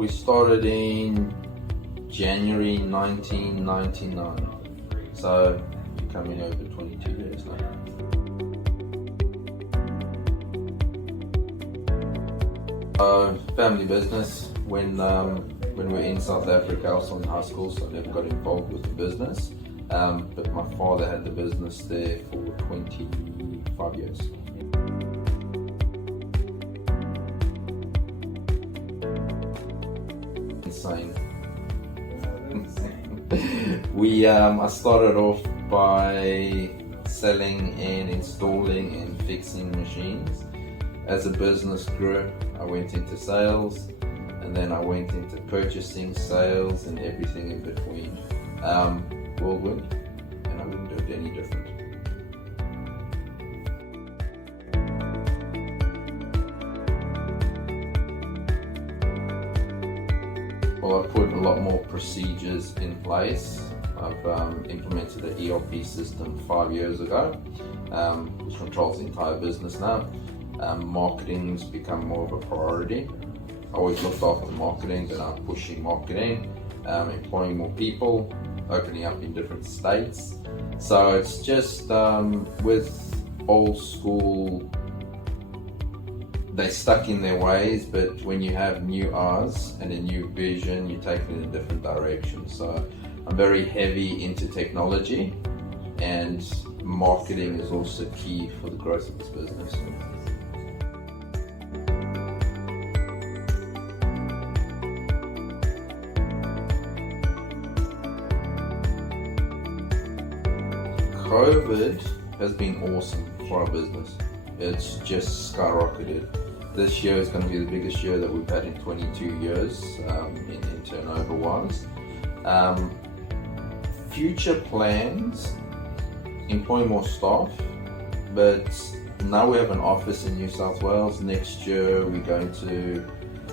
we started in January 1999. So you're coming over 22 years now. Family business. When we were in South Africa, I was in high school, so I never got involved with the business. But my father had the business there for 25 years. Insane. I started off by selling and installing and fixing machines. As the business grew, I went into sales, and then I went into purchasing, sales, and everything in between. Whirlwind, and I wouldn't do it any different. Well, I've put a lot more procedures in place. I've implemented an ERP system 5 years ago, which controls the entire business now. Marketing's become more of a priority. I always looked after marketing, but I'm pushing marketing, employing more people, opening up in different states. So it's just with old school, they stuck in their ways, but when you have new eyes and a new vision, you take it in a different direction. So I'm very heavy into technology, and marketing is also key for the growth of this business. COVID has been awesome for our business. It's just skyrocketed. This year is going to be the biggest year that we've had in 22 years in turnover wise. Future plans, employ more staff, but now we have an office in New South Wales. Next year we're going to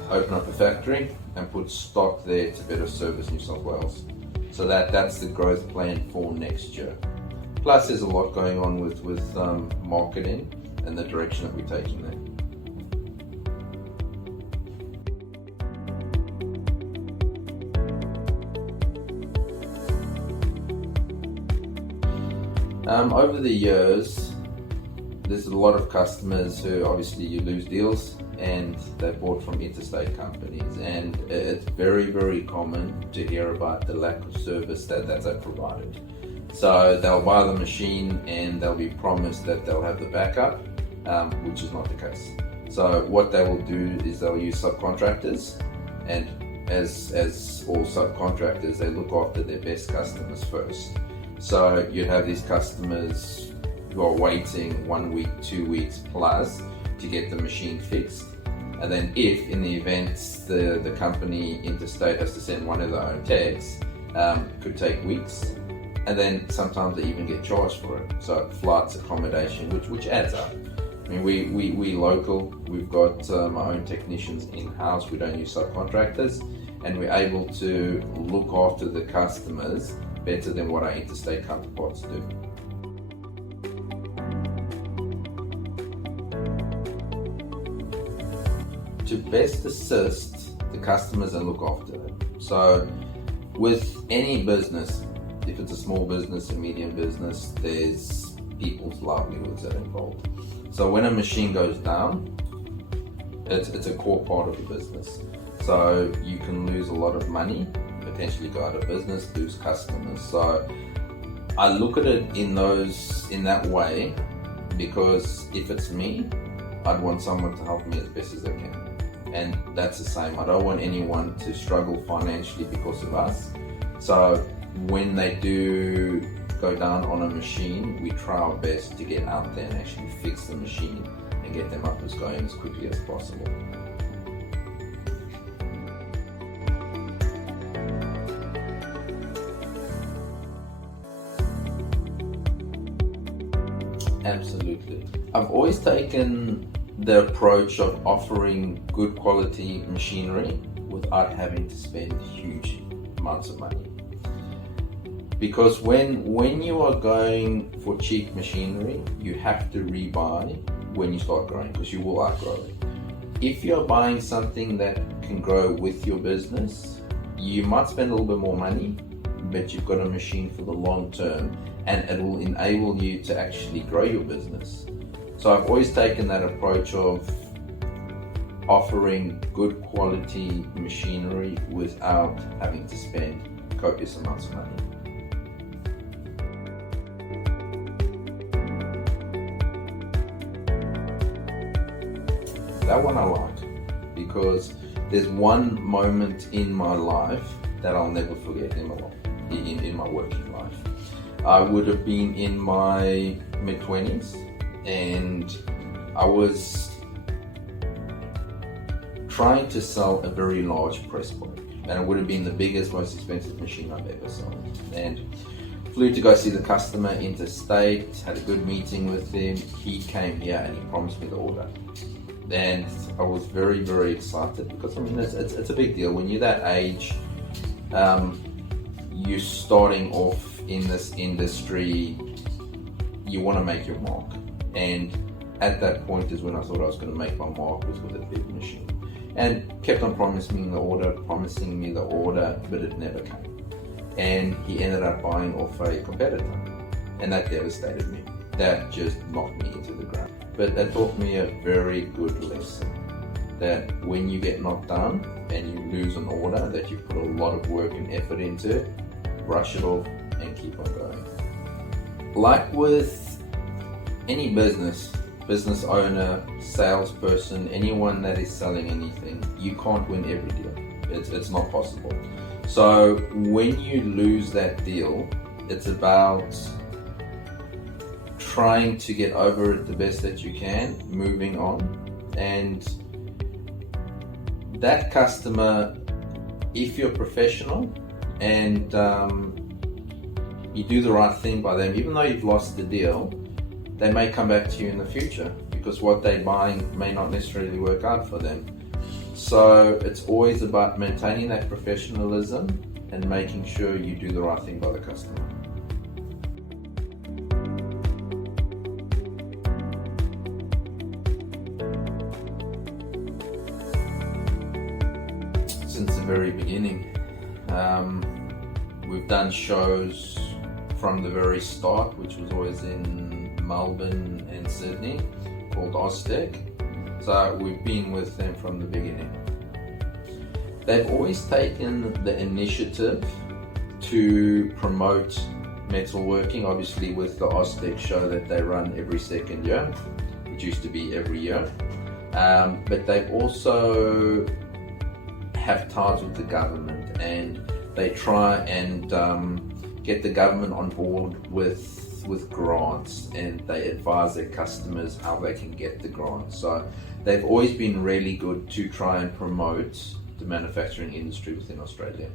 open up a factory and put stock there to better service New South Wales. So that's the growth plan for next year. Plus, there's a lot going on with marketing and the direction that we're taking there. Over the years, there's a lot of customers who obviously you lose deals, and they bought from interstate companies, and it's very, very common to hear about the lack of service that they provided. So they'll buy the machine and they'll be promised that they'll have the backup, which is not the case. So what they will do is they'll use subcontractors, and as all subcontractors, they look after their best customers first. So you have these customers who are waiting 1 week, 2 weeks plus to get the machine fixed. And then if in the event the company interstate has to send one of their own techs, it could take weeks. And then sometimes they even get charged for it. So flights, accommodation, which adds up. I mean, we local, we've got our own technicians in-house, we don't use subcontractors, and we're able to look after the customers better than what our interstate counterparts do. To best assist the customers and look after them. So with any business, if it's a small business, a medium business, there's people's livelihoods that are involved. So when a machine goes down, it's a core part of the business. So you can lose a lot of money, potentially go out of business, lose customers. So I look at it in that way, because if it's me, I'd want someone to help me as best as they can. And that's the same. I don't want anyone to struggle financially because of us. So when they do go down on a machine, we try our best to get out there and actually fix the machine and get them up as going as quickly as possible. Absolutely. I've always taken the approach of offering good quality machinery without having to spend huge amounts of money. Because when you are going for cheap machinery, you have to rebuy when you start growing, because you will outgrow it. if you're buying something that can grow with your business, you might spend a little bit more money, but you've got a machine for the long term, and it will enable you to actually grow your business. So I've always taken that approach of offering good quality machinery without having to spend copious amounts of money. That one I like, because there's one moment in my life that I'll never forget in my working life. I would have been in my mid-20s, and I was trying to sell a very large press book, and it would have been the biggest, most expensive machine I've ever sold. And flew to go see the customer interstate, had a good meeting with him. He came here and he promised me the order. And I was very, very excited, because I mean, it's a big deal. When you're that age, you're starting off in this industry, you want to make your mark. And at that point is when I thought I was going to make my mark, was with a big machine. And kept on promising me the order, but it never came. And he ended up buying off a competitor, and that devastated me. That just knocked me into the ground. But that taught me a very good lesson, that when you get knocked down and you lose an order that you put a lot of work and effort into, brush it off and keep on going. Like with any business owner, salesperson, anyone that is selling anything, you can't win every deal. It's not possible. So when you lose that deal, it's about trying to get over it the best that you can, moving on. And that customer, if you're professional and you do the right thing by them, even though you've lost the deal, they may come back to you in the future, because what they're buying may not necessarily work out for them. So it's always about maintaining that professionalism and making sure you do the right thing by the customer. Since the very beginning, we've done shows from the very start, which was always in Melbourne and Sydney, called Austech. So we've been with them from the beginning. They've always taken the initiative to promote metalworking, obviously with the Austech show that they run every second year, which used to be every year. But they've also have ties with the government, and they try and get the government on board with grants, and they advise their customers how they can get the grants. So they've always been really good to try and promote the manufacturing industry within Australia.